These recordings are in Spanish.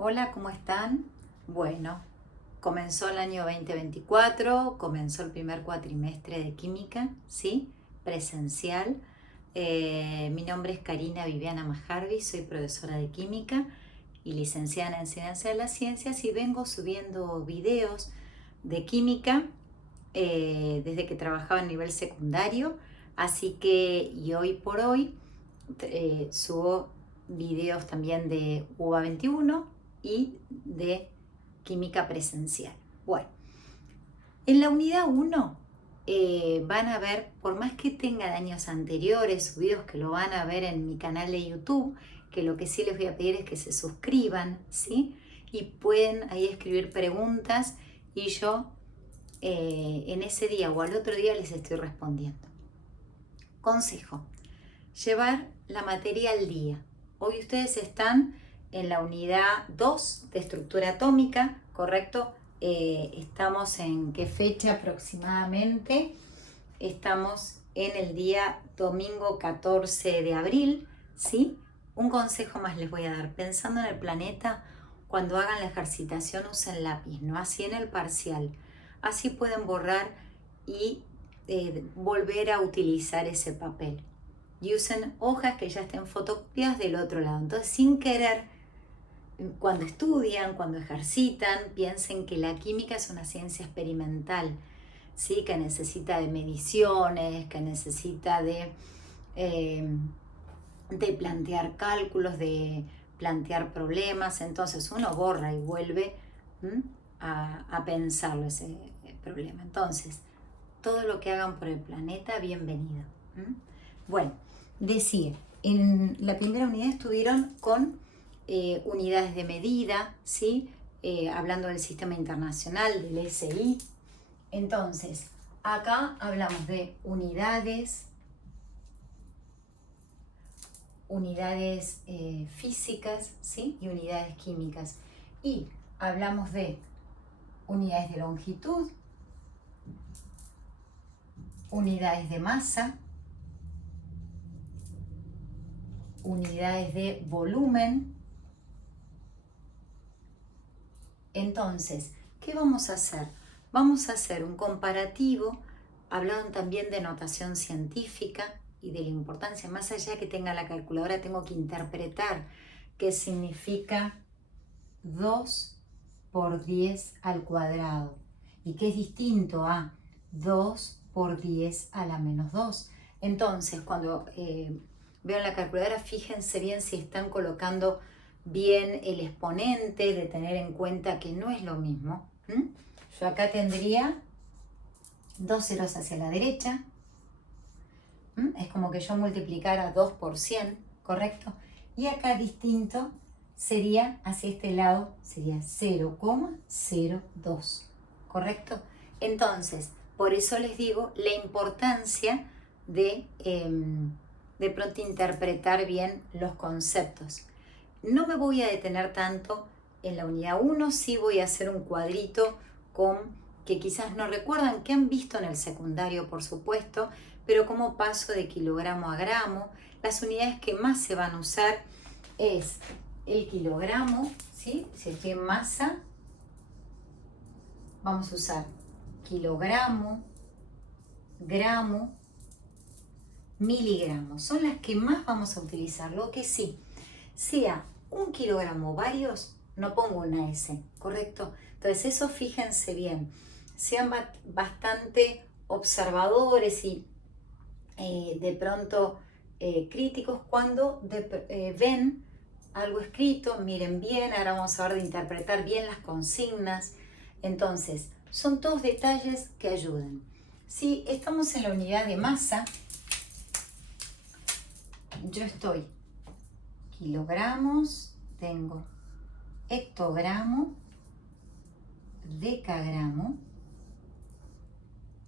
Hola, ¿cómo están? Bueno, comenzó el año 2024, comenzó el primer cuatrimestre de química, ¿sí? Presencial. Mi nombre es Karina Viviana Majarvi, soy profesora de química y licenciada en enseñanza de las ciencias y vengo subiendo videos de química desde que trabajaba a nivel secundario, así que y hoy por hoy subo videos también de UBA 21 y de química presencial. Bueno, en la unidad 1 van a ver, por más que tengan años anteriores subidos, que lo van a ver en mi canal de YouTube, que lo que sí les voy a pedir es que se suscriban, ¿sí? Y pueden ahí escribir preguntas y yo en ese día o al otro día les estoy respondiendo. Consejo: llevar la materia al día. Hoy ustedes están en la unidad 2 de estructura atómica, ¿correcto? Estamos en qué fecha aproximadamente. Estamos en el día domingo 14 de abril, ¿sí? Un consejo más les voy a dar. Pensando en el planeta, cuando hagan la ejercitación usen lápiz, no así en el parcial. Así pueden borrar y volver a utilizar ese papel. Y usen hojas que ya estén fotocopiadas del otro lado. Entonces, sin querer, cuando estudian, cuando ejercitan, piensen que la química es una ciencia experimental, ¿sí? Que necesita de mediciones, que necesita de plantear cálculos, de plantear problemas. Entonces uno borra y vuelve a pensarlo ese problema. Entonces, todo lo que hagan por el planeta, bienvenido. Bueno, decir, en la primera unidad estuvieron con unidades de medida, ¿sí? Hablando del sistema internacional, del SI. Entonces, acá hablamos de unidades físicas, ¿sí? Y unidades químicas. Y hablamos de unidades de longitud, unidades de masa, unidades de volumen. Entonces, ¿qué vamos a hacer? Vamos a hacer un comparativo, hablaron también de notación científica y de la importancia, más allá que tenga la calculadora, tengo que interpretar qué significa 2 por 10 al cuadrado y que es distinto a 2 por 10 a la menos 2. Entonces, cuando vean la calculadora, fíjense bien si están colocando bien el exponente, de tener en cuenta que no es lo mismo. Yo acá tendría 2 ceros hacia la derecha. Es como que yo multiplicara 2 por 100, ¿correcto? Y acá distinto sería, hacia este lado, sería 0,02, ¿correcto? Entonces, por eso les digo la importancia de pronto interpretar bien los conceptos. No me voy a detener tanto en la unidad 1, sí voy a hacer un cuadrito con que quizás no recuerdan, que han visto en el secundario, por supuesto, pero como paso de kilogramo a gramo. Las unidades que más se van a usar es el kilogramo, ¿sí? Si estoy en masa, vamos a usar kilogramo, gramo, miligramo. Son las que más vamos a utilizar. Lo que sí, sea 1 kilogramo varios, no pongo una S, ¿correcto? Entonces eso fíjense bien. Sean bastante observadores y de pronto críticos cuando ven algo escrito, miren bien. Ahora vamos a ver de interpretar bien las consignas. Entonces, son todos detalles que ayudan. Si estamos en la unidad de masa, yo estoy kilogramos, tengo hectogramo, decagramo,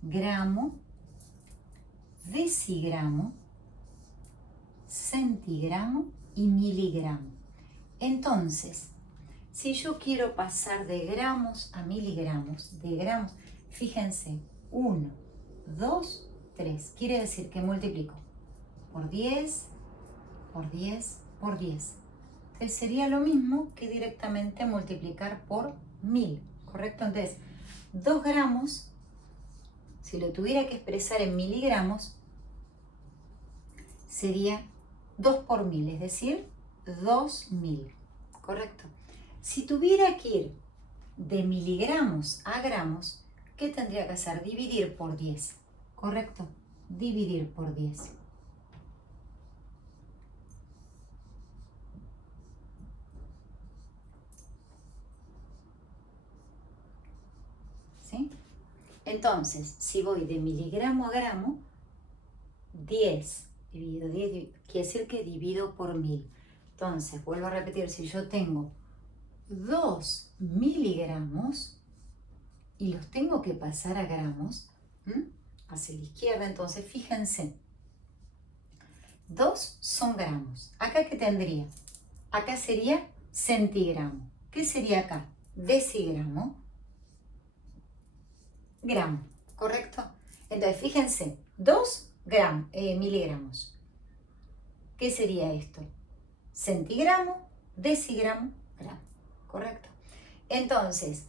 gramo, decigramo, centigramo y miligramo. Entonces, si yo quiero pasar de gramos a miligramos, de gramos, fíjense, 1, 2, 3, quiere decir que multiplico por 10, por 10, por 10. que sería lo mismo que directamente multiplicar por 1000, ¿correcto? Entonces, 2 gramos, si lo tuviera que expresar en miligramos, sería 2 por 1000, es decir, 2000, ¿correcto? Si tuviera que ir de miligramos a gramos, ¿qué tendría que hacer? Dividir por 10, ¿correcto? Dividir por 10. ¿Sí? Entonces, si voy de miligramo a gramo, 10 dividido 10 quiere decir que divido por 1000. Entonces, vuelvo a repetir, si yo tengo 2 miligramos y los tengo que pasar a gramos, hacia la izquierda, entonces fíjense, 2 son gramos. ¿Acá qué tendría? Acá sería centigramo. ¿Qué sería acá? Decigramo. Gramo, ¿correcto? Entonces, fíjense, 2 miligramos. ¿Qué sería esto? Centigramo, decigramo, gramo, ¿correcto? Entonces,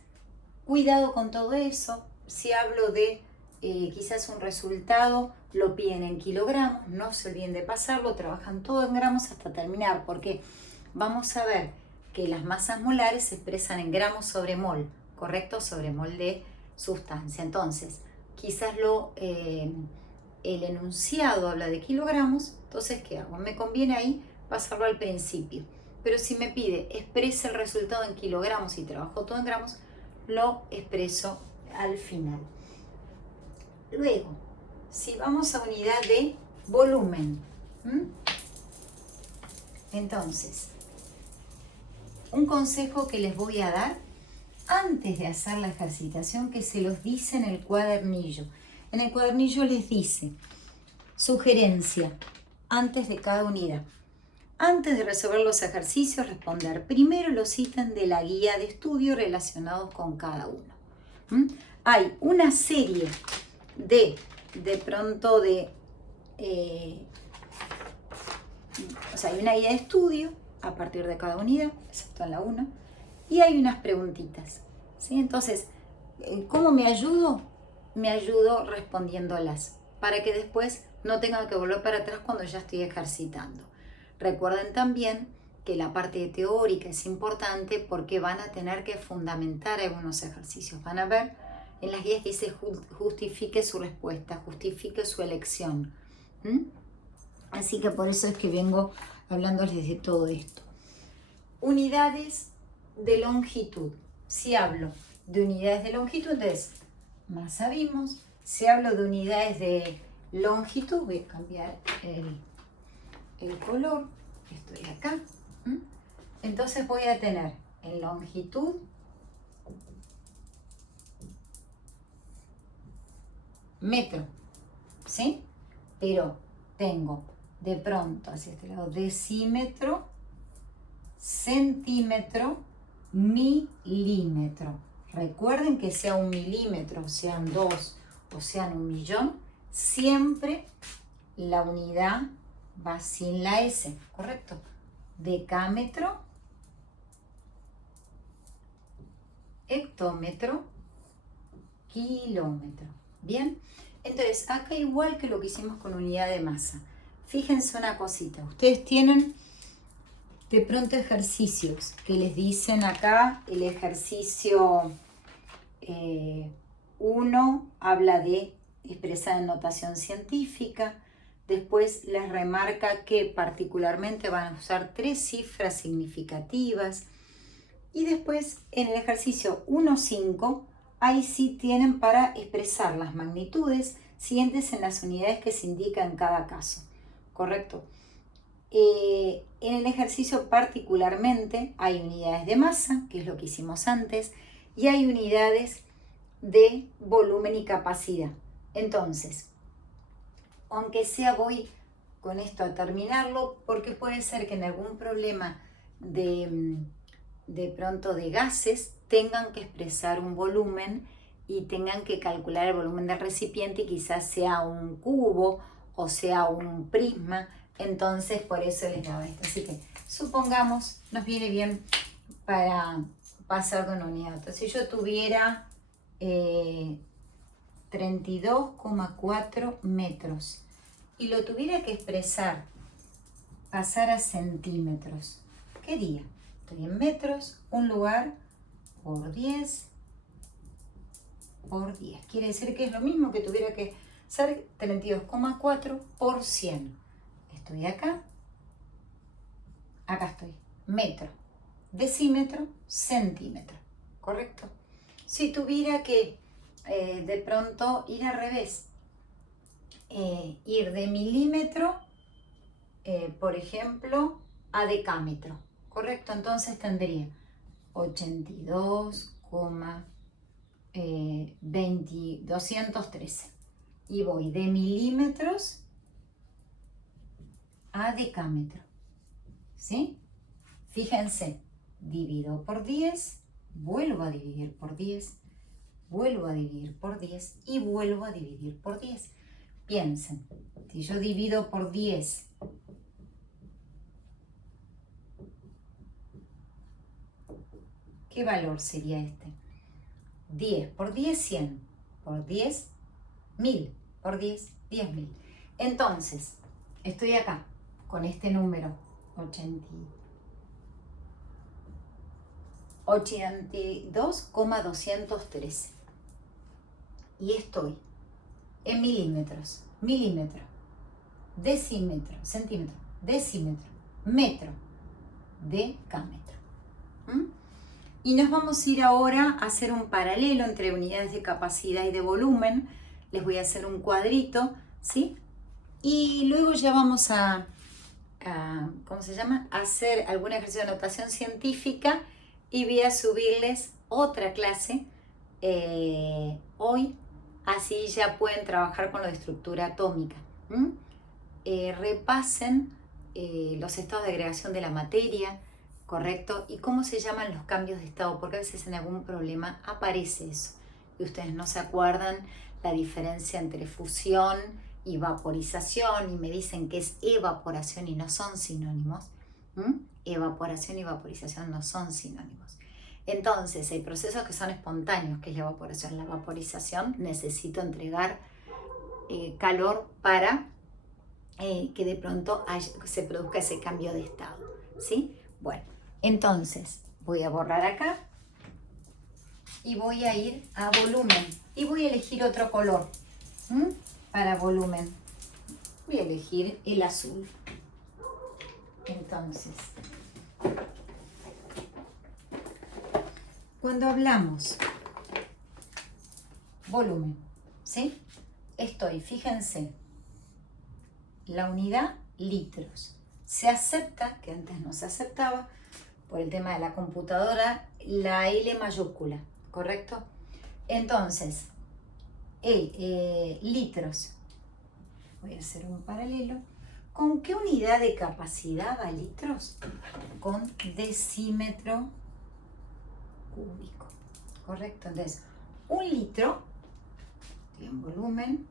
cuidado con todo eso. Si hablo de quizás un resultado, lo piden en kilogramos, no se olviden de pasarlo, trabajan todo en gramos hasta terminar, porque vamos a ver que las masas molares se expresan en gramos sobre mol, ¿correcto? Sobre mol de sustancia. Entonces, quizás el enunciado habla de kilogramos, entonces, ¿qué hago? Me conviene ahí pasarlo al principio. Pero si me pide expresa el resultado en kilogramos y trabajo todo en gramos, lo expreso al final. Luego, si vamos a unidad de volumen, entonces, un consejo que les voy a dar antes de hacer la ejercitación, que se los dice en el cuadernillo. En el cuadernillo les dice, sugerencia, antes de cada unidad. Antes de resolver los ejercicios, responder primero los ítems de la guía de estudio relacionados con cada uno. Hay una serie de hay una guía de estudio a partir de cada unidad, excepto en la 1, y hay unas preguntitas, ¿sí? Entonces, ¿cómo me ayudo? Me ayudo respondiéndolas, para que después no tenga que volver para atrás cuando ya estoy ejercitando. Recuerden también que la parte teórica es importante porque van a tener que fundamentar algunos ejercicios. Van a ver en las guías que dice justifique su respuesta, justifique su elección. Así que por eso es que vengo hablándoles de todo esto. Unidades de longitud. Si hablo de unidades de longitud, entonces masa vimos. Si hablo de unidades de longitud, voy a cambiar el color, estoy acá. Entonces voy a tener en longitud metro, ¿sí? Pero tengo de pronto hacia este lado decímetro, centímetro, milímetro. Recuerden que sea un milímetro, sean 2 o sean 1.000.000, siempre la unidad va sin la S, ¿correcto? Decámetro, hectómetro, kilómetro. ¿Bien? Entonces, acá igual que lo que hicimos con unidad de masa. Fíjense una cosita. Ustedes tienen de pronto ejercicios que les dicen acá, el ejercicio 1 habla de expresar en notación científica. Después les remarca que particularmente van a usar 3 cifras significativas. Y después en el ejercicio 1.5, ahí sí tienen para expresar las magnitudes siguientes en las unidades que se indican en cada caso. ¿Correcto? En el ejercicio particularmente hay unidades de masa, que es lo que hicimos antes, y hay unidades de volumen y capacidad. Entonces, aunque sea voy con esto a terminarlo, porque puede ser que en algún problema de pronto de gases tengan que expresar un volumen y tengan que calcular el volumen del recipiente y quizás sea un cubo o sea un prisma. Entonces, por eso les daba esto. Así que, supongamos, nos viene bien para pasar de una unidad a otra. Si yo tuviera 32,4 metros y lo tuviera que expresar, pasar a centímetros, ¿qué día? Estoy en metros, un lugar por 10 por 10. Quiere decir que es lo mismo que tuviera que ser 32,4 por 100. Estoy acá, acá estoy, metro, decímetro, centímetro, ¿correcto? Si tuviera que de pronto ir al revés, ir de milímetro, por ejemplo, a decámetro, ¿correcto? Entonces tendría 82,213 y voy de milímetros a decámetro, ¿sí? Fíjense, divido por 10, vuelvo a dividir por 10, vuelvo a dividir por 10 y vuelvo a dividir por 10. Piensen, si yo divido por 10, ¿qué valor sería este? 10 por 10, 100, por 10, 1000, por 10, 10.000. Entonces, estoy acá con este número, 82,213. Y estoy en milímetros, milímetro, decímetro, centímetro, decímetro, metro, decámetro. Y nos vamos a ir ahora a hacer un paralelo entre unidades de capacidad y de volumen. Les voy a hacer un cuadrito, ¿sí? Y luego ya vamos a ¿cómo se llama? A hacer algún ejercicio de notación científica y voy a subirles otra clase hoy, así ya pueden trabajar con lo de estructura atómica. Repasen los estados de agregación de la materia, ¿correcto? Y cómo se llaman los cambios de estado, porque a veces en algún problema aparece eso y ustedes no se acuerdan la diferencia entre fusión y vaporización y me dicen que es evaporación y no son sinónimos. Evaporación y vaporización no son sinónimos. Entonces hay procesos que son espontáneos, que es la evaporación. La vaporización necesito entregar calor para que de pronto se produzca ese cambio de estado, ¿sí? Bueno, entonces voy a borrar acá y voy a ir a volumen y voy a elegir otro color para volumen. Voy a elegir el azul. Entonces, cuando hablamos volumen, ¿sí? Fíjense, la unidad litros. Se acepta, que antes no se aceptaba, por el tema de la computadora, la L mayúscula, ¿correcto? Entonces, litros. Voy a hacer un paralelo. ¿Con qué unidad de capacidad va litros? Con decímetro cúbico, ¿correcto? Entonces, un litro, en volumen,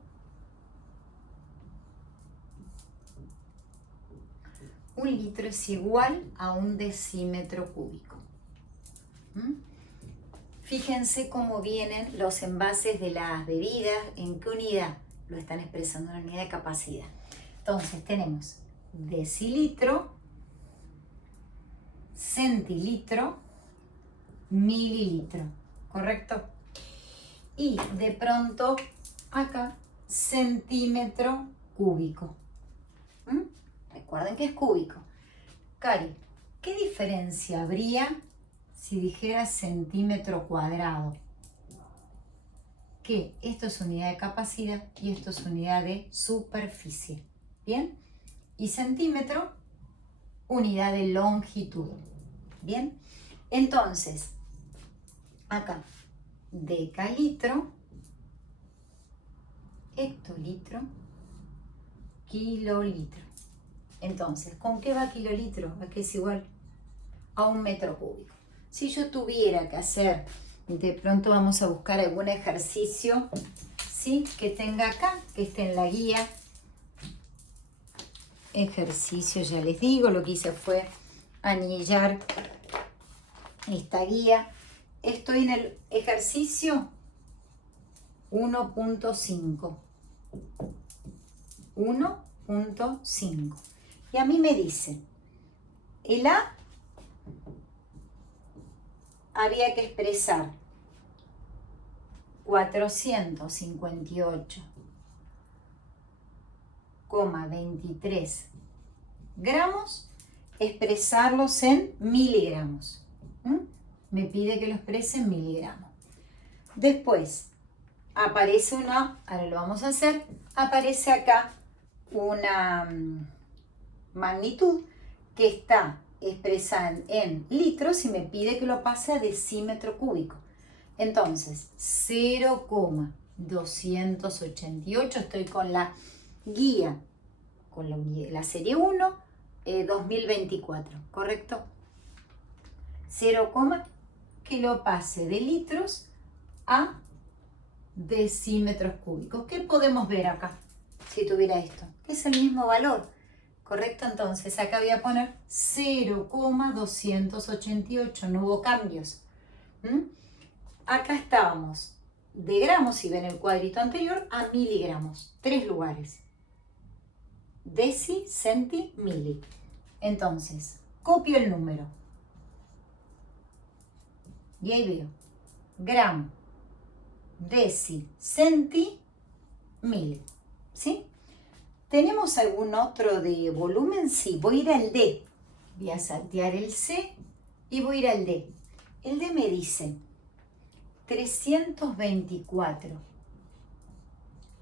un litro es igual a un decímetro cúbico. Fíjense cómo vienen los envases de las bebidas, en qué unidad lo están expresando, en unidad de capacidad. Entonces tenemos decilitro, centilitro, mililitro, ¿correcto? Y de pronto acá centímetro cúbico. Recuerden que es cúbico. Cari, ¿qué diferencia habría si dijera centímetro cuadrado? Que esto es unidad de capacidad y esto es unidad de superficie. ¿Bien? Y centímetro, unidad de longitud. ¿Bien? Entonces, acá, decalitro, hectolitro, kilolitro. Entonces, ¿con qué va kilolitro? ¿A qué es igual? A un metro cúbico. Si yo tuviera que hacer, de pronto vamos a buscar algún ejercicio, ¿sí? Que tenga acá, que esté en la guía. ejercicio, ya les digo, lo que hice fue anillar esta guía. Estoy en el ejercicio 1.5. 1.5. Y a mí me dice, el A había que expresar 458,23 gramos, expresarlos en miligramos. Me pide que lo exprese en miligramos. Después aparece ahora lo vamos a hacer, aparece acá una magnitud que está expresada en litros y me pide que lo pase a decímetro cúbico. Entonces, 0,288, estoy con la guía, con la serie 1, 2024, ¿correcto? 0, que lo pase de litros a decímetros cúbicos. ¿Qué podemos ver acá si tuviera esto? Que es el mismo valor, ¿correcto? Entonces acá voy a poner 0,288, no hubo cambios. Acá estábamos de gramos, si ven el cuadrito anterior, a miligramos, 3 lugares. Deci, centi, mili. Entonces, copio el número. Y ahí veo, gramo, deci, centi, mili. ¿Sí? ¿Tenemos algún otro de volumen? Sí, voy a ir al D. Voy a saltear el C y voy a ir al D. El D me dice 324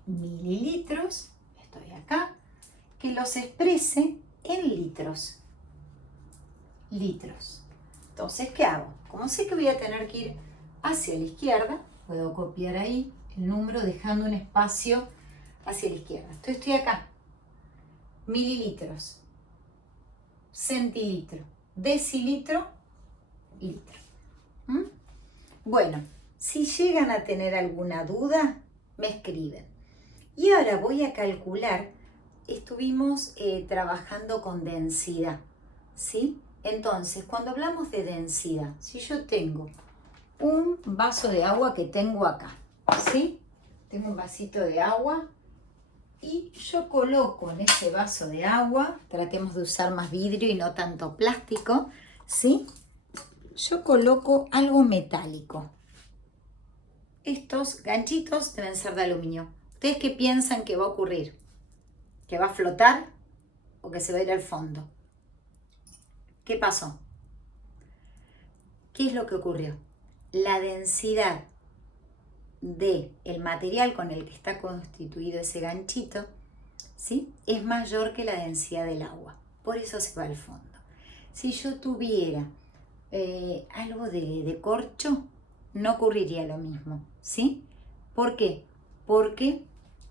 mililitros, estoy acá, que los exprese en litros. Litros. Entonces, ¿qué hago? Como sé que voy a tener que ir hacia la izquierda, puedo copiar ahí el número dejando un espacio hacia la izquierda. Estoy acá. Mililitros, centilitro, decilitro, litro. Bueno, si llegan a tener alguna duda, me escriben. Y ahora voy a calcular, estuvimos trabajando con densidad, ¿sí? Entonces, cuando hablamos de densidad, si yo tengo un vaso de agua que tengo acá, ¿sí? Tengo un vasito de agua y yo coloco en ese vaso de agua, tratemos de usar más vidrio y no tanto plástico, ¿sí? Yo coloco algo metálico. Estos ganchitos deben ser de aluminio. ¿Ustedes qué piensan que va a ocurrir? ¿Que va a flotar o que se va a ir al fondo? ¿Qué pasó? ¿Qué es lo que ocurrió? La densidad del material con el que está constituido ese ganchito, ¿sí? Es mayor que la densidad del agua. Por eso se va al fondo. Si yo tuviera algo de corcho, no ocurriría lo mismo, ¿sí? ¿Por qué? Porque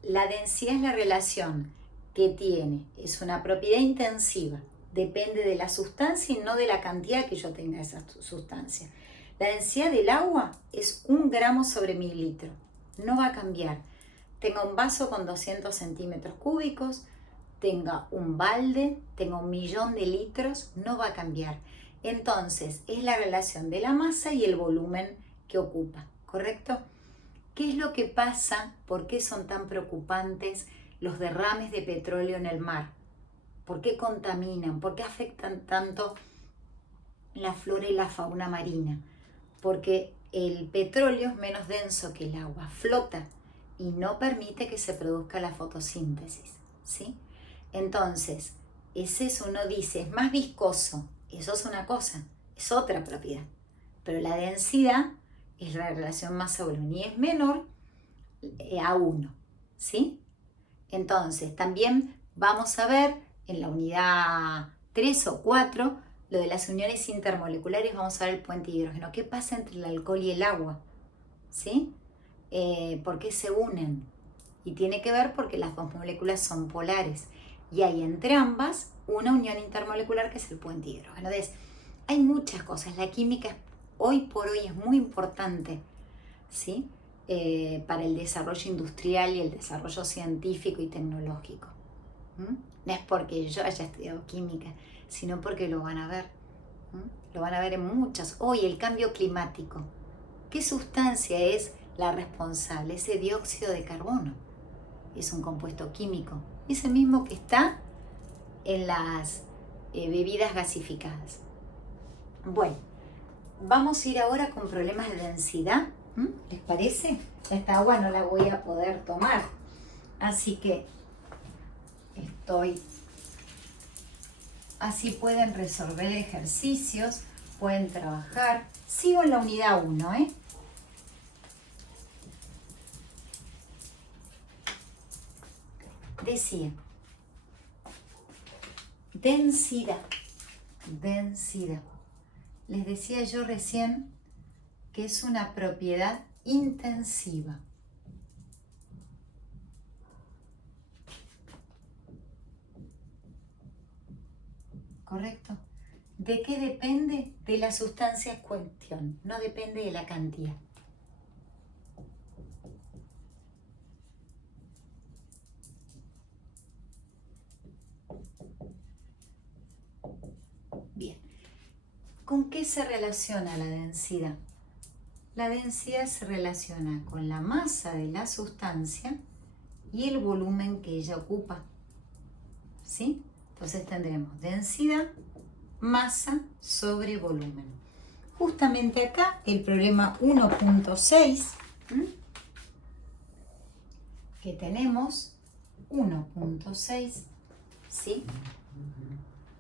la densidad es la relación que tiene, es una propiedad intensiva, depende de la sustancia y no de la cantidad que yo tenga de esa sustancia. La densidad del agua es 1 gramo sobre mililitro, no va a cambiar. Tenga un vaso con 200 centímetros cúbicos, tenga un balde, tenga 1.000.000 de litros, no va a cambiar. Entonces, es la relación de la masa y el volumen que ocupa, ¿correcto? ¿Qué es lo que pasa? ¿Por qué son tan preocupantes los derrames de petróleo en el mar? ¿Por qué contaminan? ¿Por qué afectan tanto la flora y la fauna marina? Porque el petróleo es menos denso que el agua, flota y no permite que se produzca la fotosíntesis, ¿sí? Entonces, es eso, uno dice, es más viscoso, eso es una cosa, es otra propiedad, pero la densidad es la relación masa-volumen y es menor a 1, ¿sí? Entonces, también vamos a ver en la unidad 3 o 4 lo de las uniones intermoleculares, vamos a ver el puente de hidrógeno. ¿Qué pasa entre el alcohol y el agua? ¿Sí? ¿Por qué se unen? Y tiene que ver porque las dos moléculas son polares y hay entre ambas una unión intermolecular que es el puente de hidrógeno. Entonces, hay muchas cosas. La química hoy por hoy es muy importante, ¿sí? Para el desarrollo industrial y el desarrollo científico y tecnológico. No es porque yo haya estudiado química, sino porque lo van a ver. Lo van a ver en muchas. Hoy el cambio climático. ¿Qué sustancia es la responsable? Ese dióxido de carbono. Es un compuesto químico. Es el mismo que está en las bebidas gasificadas. Bueno, vamos a ir ahora con problemas de densidad. ¿Les parece? Esta agua no la voy a poder tomar. Así que así pueden resolver ejercicios, pueden trabajar. Sigo en la unidad 1, Decía, densidad. Les decía yo recién que es una propiedad intensiva. ¿Correcto? ¿De qué depende? De la sustancia en cuestión, no depende de la cantidad. Bien. ¿Con qué se relaciona la densidad? La densidad se relaciona con la masa de la sustancia y el volumen que ella ocupa. ¿Sí? Entonces tendremos densidad, masa sobre volumen. Justamente acá el problema 1.6 que tenemos, 1.6, ¿sí?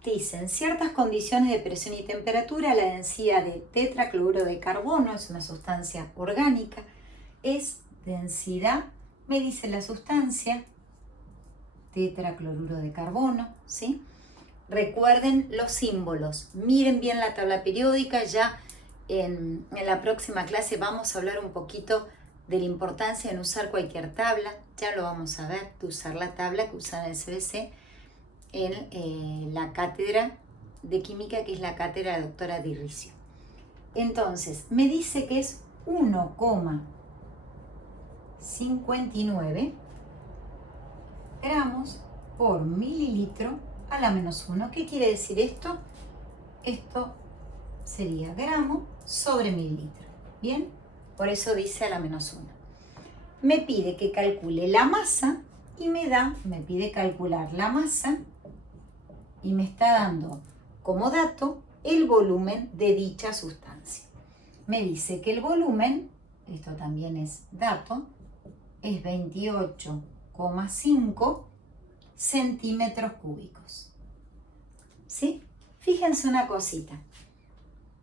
Dice, en ciertas condiciones de presión y temperatura, la densidad de tetracloruro de carbono, es una sustancia orgánica, es densidad, me dice la sustancia, tetracloruro de carbono, ¿sí? Recuerden los símbolos, miren bien la tabla periódica, ya en la próxima clase vamos a hablar un poquito de la importancia en usar cualquier tabla, ya lo vamos a ver, de usar la tabla que usan en el CBC en la cátedra de química, que es la cátedra de la doctora Dirricio. Entonces, me dice que es 1,59 gramos por mililitro a la menos 1. ¿Qué quiere decir esto? Esto sería gramo sobre mililitro. ¿Bien? Por eso dice a la menos 1. Me pide que calcule la masa y me pide calcular la masa y me está dando como dato el volumen de dicha sustancia. Me dice que el volumen, esto también es dato, es 28,5 centímetros cúbicos. ¿Sí? Fíjense una cosita.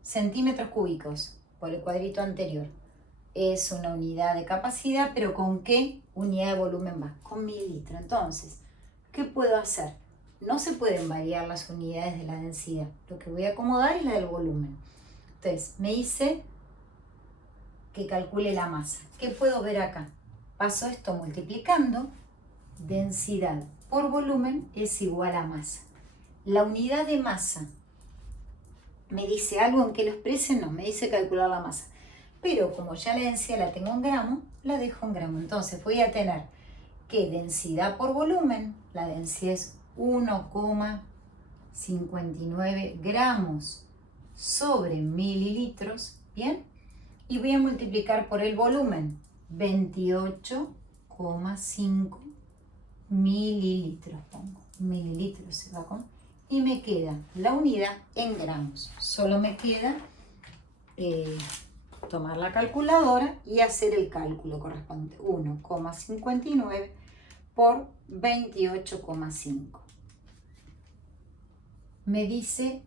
Centímetros cúbicos, por el cuadrito anterior, es una unidad de capacidad, pero ¿con qué unidad de volumen va? Con mililitro. Entonces, ¿qué puedo hacer? No se pueden variar las unidades de la densidad. Lo que voy a acomodar es la del volumen. Entonces, me dice que calcule la masa. ¿Qué puedo ver acá? Paso esto multiplicando. Densidad por volumen es igual a masa. La unidad de masa, ¿me dice algo en que lo exprese? No, me dice calcular la masa. Pero como ya la densidad la tengo en gramos, la dejo en gramos. Entonces voy a tener que densidad por volumen, la densidad es 1,59 gramos sobre mililitros, ¿bien? Y voy a multiplicar por el volumen, 28,5 mililitros, pongo, mililitros se va con, y me queda la unidad en gramos. Solo me queda tomar la calculadora y hacer el cálculo correspondiente, 1,59 por 28,5. Me dice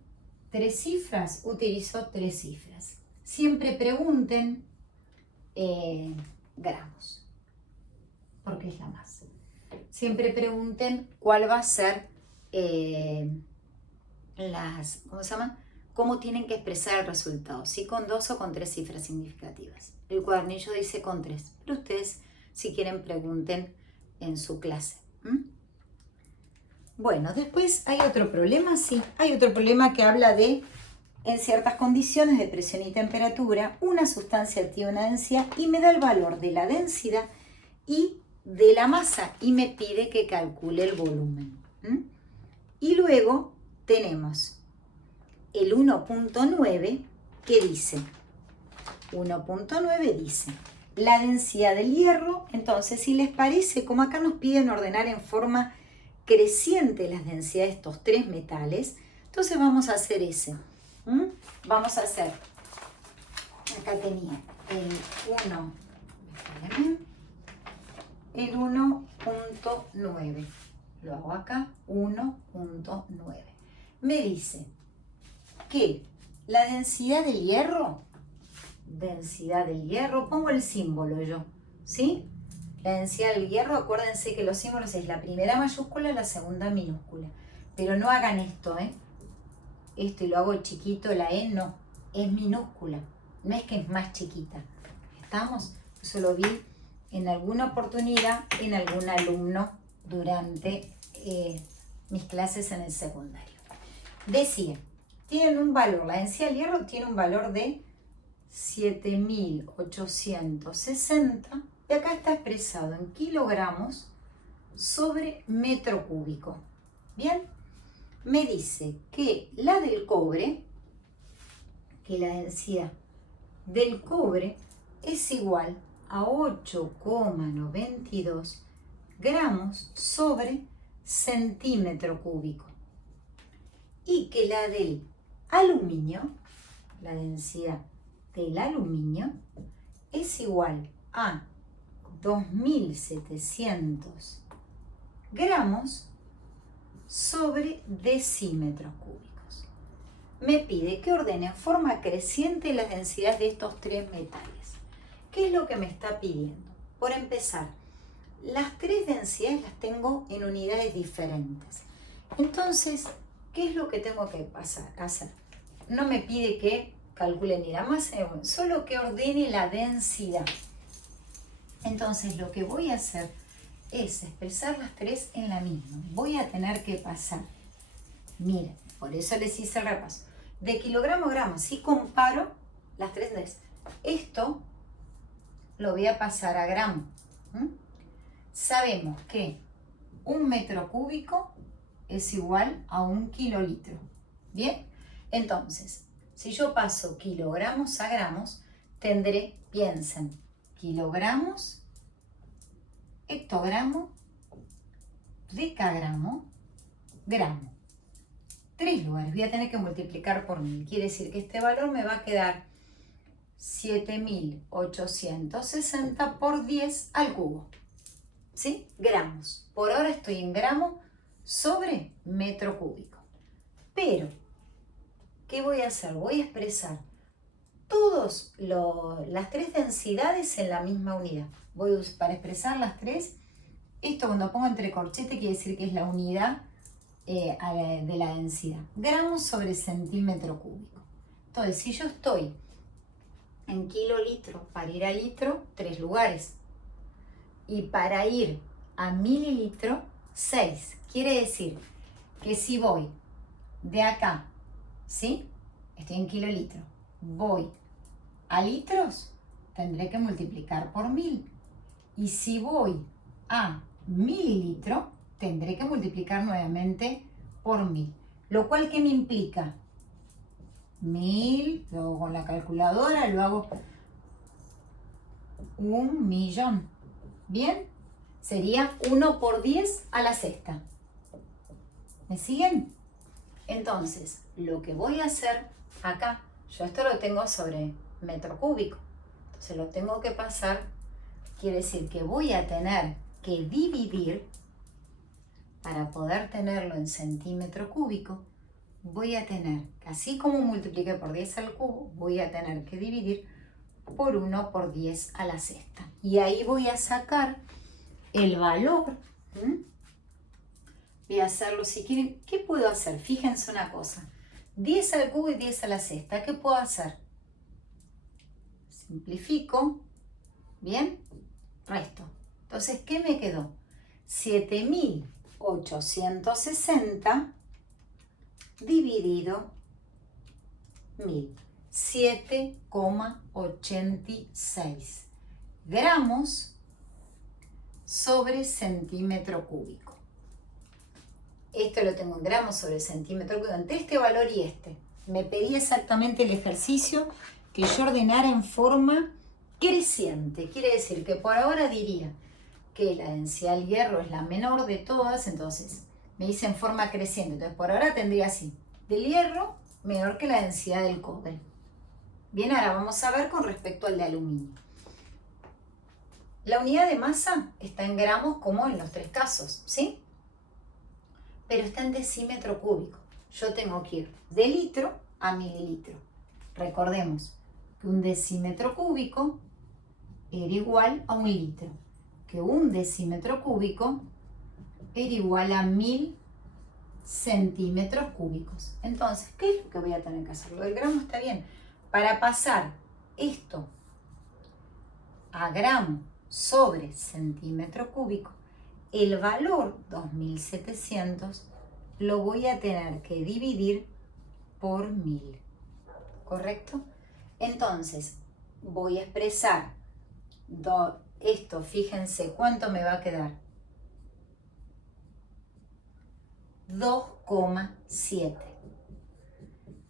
3 cifras, utilizó 3 cifras. Siempre pregunten gramos, porque es la masa. Siempre pregunten cuál va a ser ¿cómo se llama? Cómo tienen que expresar el resultado, si con 2 o con 3 cifras significativas. El cuadernillo dice con 3, pero ustedes, si quieren, pregunten en su clase. Bueno, después hay otro problema, sí, hay otro problema que habla de, en ciertas condiciones de presión y temperatura, una sustancia tiene una densidad y me da el valor de la densidad y de la masa y me pide que calcule el volumen. Y luego tenemos el 1.9 que dice, 1.9 dice, la densidad del hierro. Entonces, si les parece, como acá nos piden ordenar en forma creciente las densidades de estos tres metales, entonces vamos a hacer ese. Vamos a hacer, acá tenía el 1, espérenme, el 1.9. Lo hago acá, 1.9. Me dice que la densidad del hierro, pongo el símbolo yo, ¿sí? La densidad del hierro, acuérdense que los símbolos es la primera mayúscula y la segunda minúscula. Pero no hagan esto, Esto y lo hago chiquito, la E no, es minúscula. No es que es más chiquita. ¿Estamos? Eso lo vi en alguna oportunidad en algún alumno durante mis clases en el secundario. Decía, tienen un valor, la densidad del hierro tiene un valor de 7.860 y acá está expresado en kilogramos sobre metro cúbico. Bien, me dice que la del cobre, que la densidad del cobre es igual a 8,92 gramos sobre centímetro cúbico y que la del aluminio, la densidad del aluminio es igual a 2.700 gramos sobre decímetros cúbicos. Me pide que ordene en forma creciente las densidades de estos tres metales. ¿Qué es lo que me está pidiendo? Por empezar, las tres densidades las tengo en unidades diferentes. Entonces, ¿qué es lo que tengo que hacer? No me pide que calcule ni la masa, solo que ordene la densidad. Entonces, lo que voy a hacer es expresar las tres en la misma. Voy a tener que pasar, miren, por eso les hice el repaso, de kilogramo a gramo. Si comparo las tres veces, esto lo voy a pasar a gramo. Sabemos que un metro cúbico es igual a un kilolitro. Bien, entonces, si yo paso kilogramos a gramos, tendré, piensen, kilogramos, hectogramo, decagramo, gramo. Tres lugares, voy a tener que multiplicar por 1000. Quiere decir que este valor me va a quedar 7.860 por 10 al cubo. ¿Sí? Gramos. Por ahora estoy en gramo sobre metro cúbico. Pero, ¿qué voy a hacer? Voy a expresar todas las tres densidades en la misma unidad. Para expresar las tres, esto cuando pongo entre corchetes quiere decir que es la unidad de la densidad. Gramos sobre centímetro cúbico. Entonces, si yo estoy en kilolitro, para ir a litro, 3 lugares. Y para ir a mililitro, 6. Quiere decir que si voy de acá, ¿sí? Estoy en kilolitro, voy a litros, tendré que multiplicar por 1000. Y si voy a mililitro, tendré que multiplicar nuevamente por 1000. Lo cual, ¿qué me implica? 1000, luego con la calculadora lo hago 1.000.000. ¿Bien? Sería 1 por 10 a la sexta. ¿Me siguen? Entonces, lo que voy a hacer acá, yo esto lo tengo sobre metro cúbico. Entonces lo tengo que pasar, quiere decir que voy a tener que dividir, para poder tenerlo en centímetro cúbico, voy a tener, así como multipliqué por 10 al cubo, voy a tener que dividir por 1 por 10 a la sexta. Y ahí voy a sacar el valor. Voy a hacerlo si quieren. ¿Qué puedo hacer? Fíjense una cosa. 10 al cubo y 10 a la sexta. ¿Qué puedo hacer? Simplifico. ¿Bien? Resto. Entonces, ¿qué me quedó? 7.860 dividido 1000. 7,86 gramos sobre centímetro cúbico. Esto lo tengo en gramos sobre centímetro cúbico, entre este valor y este. Me pedí exactamente el ejercicio que yo ordenara en forma creciente. Quiere decir que por ahora diría que la densidad del hierro es la menor de todas, entonces me dice en forma creciente. Entonces por ahora tendría así, del hierro menor que la densidad del cobre. Bien, ahora vamos a ver con respecto al de aluminio. La unidad de masa está en gramos como en los tres casos, ¿sí? Pero está en decímetro cúbico. Yo tengo que ir de litro a mililitro. Recordemos que un decímetro cúbico era igual a un litro, que un decímetro cúbico era igual a 1000 centímetros cúbicos. Entonces, ¿qué es lo que voy a tener que hacer? Lo del gramo está bien. Para pasar esto a gramo sobre centímetro cúbico, el valor 2700 lo voy a tener que dividir por 1000, ¿correcto? Entonces voy a expresar esto, fíjense cuánto me va a quedar, 2,7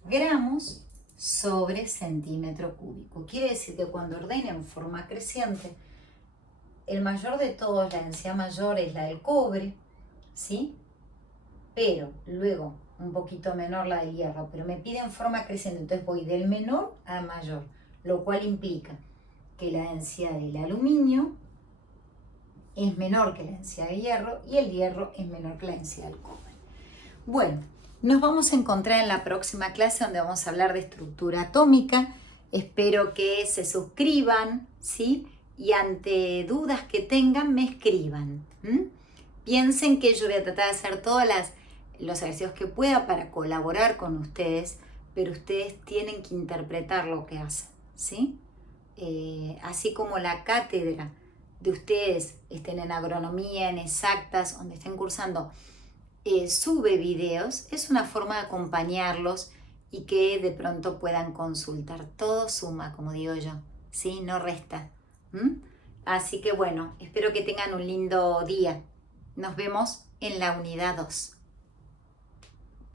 gramos sobre centímetro cúbico. Quiere decir que cuando ordene en forma creciente, el mayor de todos, la densidad mayor es la del cobre, ¿sí? Pero luego un poquito menor la del hierro, pero me pide en forma creciente, entonces voy del menor al mayor, lo cual implica que la densidad del aluminio es menor que la densidad de hierro y el hierro es menor que la densidad del cobre. Bueno, nos vamos a encontrar en la próxima clase donde vamos a hablar de estructura atómica. Espero que se suscriban, ¿sí? Y ante dudas que tengan me escriban. Piensen que yo voy a tratar de hacer todos los ejercicios que pueda para colaborar con ustedes, pero ustedes tienen que interpretar lo que hacen, ¿sí? Así como la cátedra de ustedes estén en agronomía, en exactas, donde estén cursando, sube videos, es una forma de acompañarlos y que de pronto puedan consultar. Todo suma, como digo yo, ¿sí? No resta. Así que bueno, espero que tengan un lindo día. Nos vemos en la unidad 2.